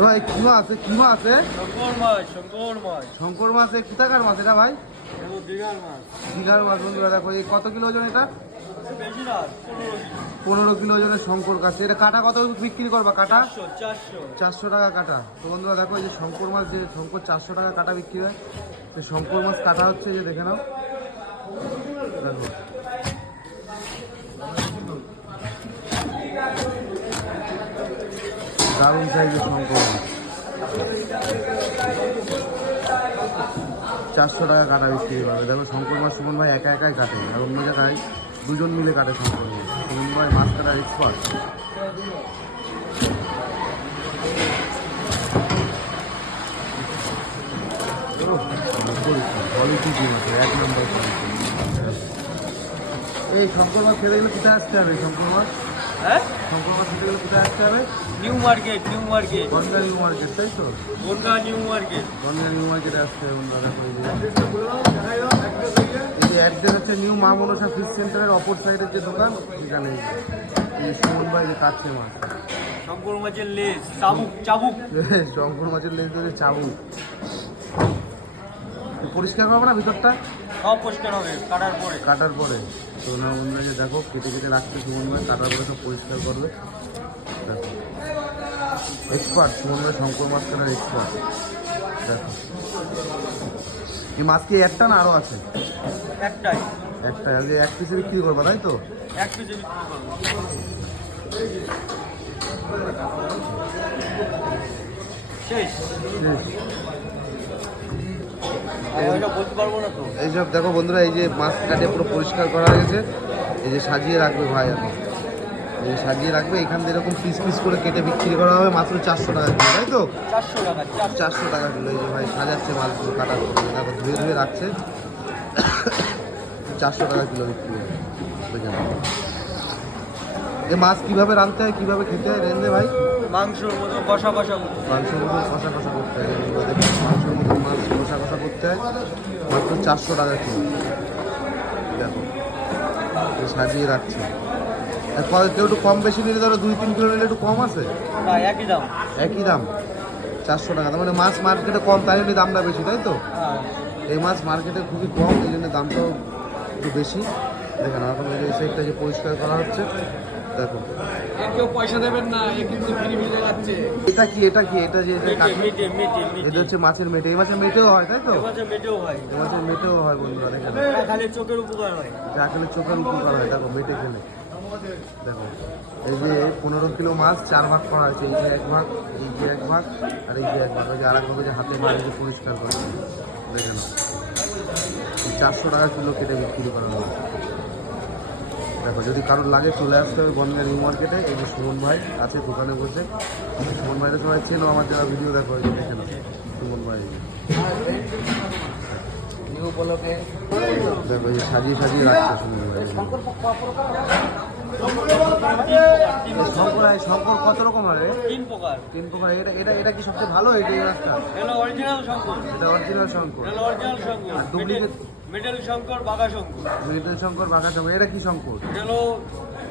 ভাই কি মাছ আছে কি মাছ আছে? শঙ্কর মাছ শঙ্কর মাছ। শঙ্কর মাছ কোথাকার মাছ এটা ভাই? এগুলো মাছ। দীঘার মাছ বন্ধুরা দেখো এই কত কিলো ওজন এটা? পনেরো। কিলো ওজনের শঙ্কর কাছে এটা কাটা কত বিক্রি করবা কাটা? চারশো টাকা কাটা। তো বন্ধুরা দেখো এই যে শঙ্কর মাছ যে শঙ্কর চারশো টাকা কাটা বিক্রি হয় তো শঙ্কর মাছ কাটা হচ্ছে যে দেখে নাও। দেখো। দারুণ সাইজের মাছ চারশো টাকা কাটা বিক্রি হবে দেখো শঙ্কর মাছ সুমন ভাই একা একাই কাটে। আর অন্য জায়গায় দুজন মিলে কাটে শঙ্কর মাছ সুমন ভাই মাছ কাটার এক্সপার্ট এক নম্বর এই শঙ্কর মাছ খেতে গেলে কোথায় আসতে হবে? শঙ্কর মাছ হ্যাঁ? শঙ্কর খেতে গেলে কোথায় আসতে হবে new market new market new market তাই তো Bongaon new market Ganga new মার্কেটে আসতে হবে এই যে অ্যাড্রেস হচ্ছে নিউ মা মনসা ফিশ সেন্টারের অপর সাইডের যে দোকান সেখানে এই সুমন ভাই যে কাটছে মাছ। শঙ্কর মাছের লেজ চাবুক চাবুক। শঙ্কর মাছের লেজ ধরে চাবু পরিষ্কার করব না ভিতরটা? সব পরিষ্কার হবে কাটার পরে। কাটার পরে। তো না বন্ধুরা যে দেখো কেটে কেটে রাখতে সুমন ভাই কাটার পরে সব পরিষ্কার করবে। দেখো। এক্সপার্ট সুমন ভাই শঙ্কর মাছ কাটার এক্সপার্ট দেখো। এই মাছ কি একটা না আরও আছে? একটাই। একটা আগে এক পিসে বিক্রি করবা তাই তো? এক কেজি বিক্রি করব। শেষ। শেষ আর ওইটা বলতে পারব না তো এইসব দেখো বন্ধুরা এই যে মাছ কাটে পুরো পরিষ্কার করা হয়েছে এই যে সাজিয়ে রাখবে ভাই এখন। এই সাজিয়ে রাখবে এখান থেকে এরকম পিস পিস করে কেটে বিক্রি করা হবে মাত্র চারশো টাকা কিলো তাই তো? চারশো টাকা চারশো। চারশো টাকা কিলো এই যে ভাই সাজাচ্ছে মাছগুলো কাটার পরে তারপর ধুয়ে ধুয়ে রাখছে। চারশো টাকা কিলো বিক্রি হবে এ মাছ কীভাবে রাঁধতে হয় কীভাবে খেতে হয় রেঁধে ভাই? মাংসর মতো কষা কষা মাংসের মতো কষা কষা করতে হয় মাংসের মতো হয় মাত্র চারশো টাকা কিলো। দেখো সাজিয়ে রাখছে। কেউ একটু কম বেশি নিলে ধরো দুই তিন কিলো নিলে একটু কম আছে? একই দাম। একই দাম। চারশো টাকা তার মানে মাছ মার্কেটে কম তাই জন্য দামটা বেশি তাই তো? হ্যাঁ। এই মাছ মার্কেটে খুবই কম এই জন্য দামটাও একটু বেশি। দেখেন এখন এই সাইডটা যে পরিষ্কার করা হচ্ছে দেখো। কেউ পয়সা দেবেন না এ কিন্তু ফ্রি মিলে যাচ্ছে। এটা কি এটা কি? এটা যে এটা মেটে মেটে এটা হচ্ছে মাছের মেটে এই মাছের মেটেও হয় তাই তো? মেটেও হয়। এই মাছের মেটেও হয় বন্ধুরা দেখেন খালি চোখের উপকার হয়। যা চোখের উপকার হয় দেখো মেটে খেলে। দেখো এই যে পনেরো কিলো মাছ চার ভাগ করা আছে এই যে এক ভাগ এই যে এক ভাগ আর এই যে এক ভাগ। ওই যে আর এক ভাগে যে হাতে মাছ যে পরিষ্কার করে। দেখে নাও। এই চারশো টাকা কিলো কেটে বিক্রি করা হয় দেখো, যদি কারোর লাগে চলে আসতে হবে বনগা নিউ মার্কেটে, এই যে সুমন ভাই আছে দোকানে বসে। সুমন ভাইদের সবাই চেনো, আমার যারা ভিডিও দেখো, এই দেখে নাও, সুমন ভাই। দেখো, এই সাজিয়ে সাজিয়ে রাখছে সুমন ভাই। শঙ্কর শঙ্কর কত রকম তিন প্রকার। তিন প্রকার। এটা এটা এটা কি সবচেয়ে ভালো এই এই অরিজিনাল শঙ্কর। এটা অরিজিনাল শঙ্কর। অরিজিনাল শঙ্কর। আর duplicate? মেটেল শঙ্কর বাঘা শঙ্কর। মিডল শঙ্কর বাঘা শঙ্কর। এটা কি শঙ্কর?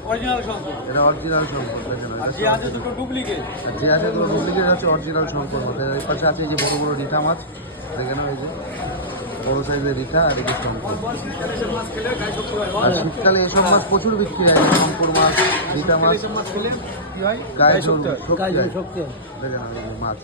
অরিজিনাল শঙ্কর। এটা অরিজিনাল শঙ্কর এটা যে আছে দুটো ডুপ্লিকেট যে আছে তোমার ডুপ্লিকেট হচ্ছে অরিজিনাল শঙ্কর এই পাশে আছে এই যে বড় বড় রিঠা মাছ। দেখে নাও এই যে। বড় সাইজের রিতা আর শঙ্কর। হয় আর শীতকালে এসব মাছ প্রচুর বিক্রি হয় শঙ্কর মাছ রিতা মাছ গায়ে শক্তি হয়। মাছ।